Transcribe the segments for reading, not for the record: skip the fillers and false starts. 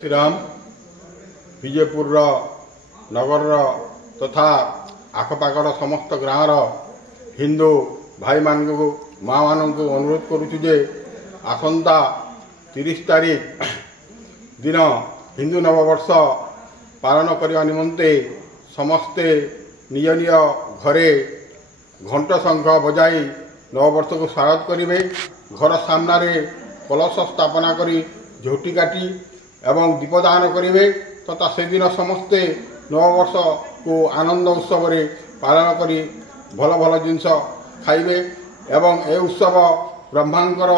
श्रीराम विजयपुर नगर तथा आखपाखर समस्त गाँव हिंदू भाई मान माँ मान अनुरोध करुचे आसंता 30 तारीख दिन हिंदू नववर्ष पालन करने निमंते समस्ते निज निज घरे घंट शंख बजाई नववर्ष को स्वागत करेंगे। घर सामने कलश स्थापना करी झोटी काटी एवं दीपदान करेंगे तथा से दिन समस्ते नववर्ष को आनंद उत्सव रे पालन करी भल भल जिनस खाइबे एवं ए उत्सव ब्रह्मांकर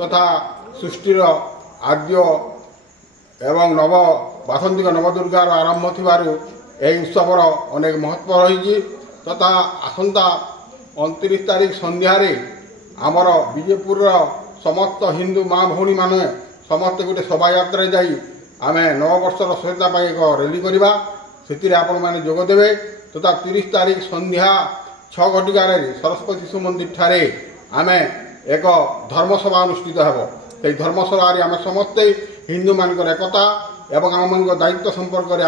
तथा सृष्टिर आद्य एवं नव बासंतिक नवदुर्गार आरंभ थिबारु ए उत्सवर अनेक महत्व रही तथा आसंता 29 तारीख संध्यारे आमर विजयपुर समस्त हिंदू माँ भौणी माने समस्त गोटे शोभा यात्रा जाई आमे नववर्षर सहिता एक रैली करवा से आपण मैंने जोगदेवे तथा 30 तारीख संध्या 6 घटिकार सरस्वती शिशु मंदिर ठारे आमे एक धर्मसभा अनुष्ठित हेब से धर्मसभा आम समस्ते हिंदू मान एकता एवं आम मान दायित्व संपर्क में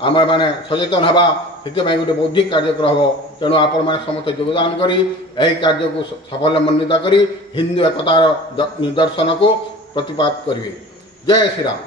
आम मैंने सचेतन हवा से गोटे बौद्धिक कार्यक्रम हम तेणु आपण मैंने समस्त योगदान करी यही कार्य को सफलमंडित करी हिंदू एकतार निदर्शन को प्रतिपाद करेंगे। जय श्री राम।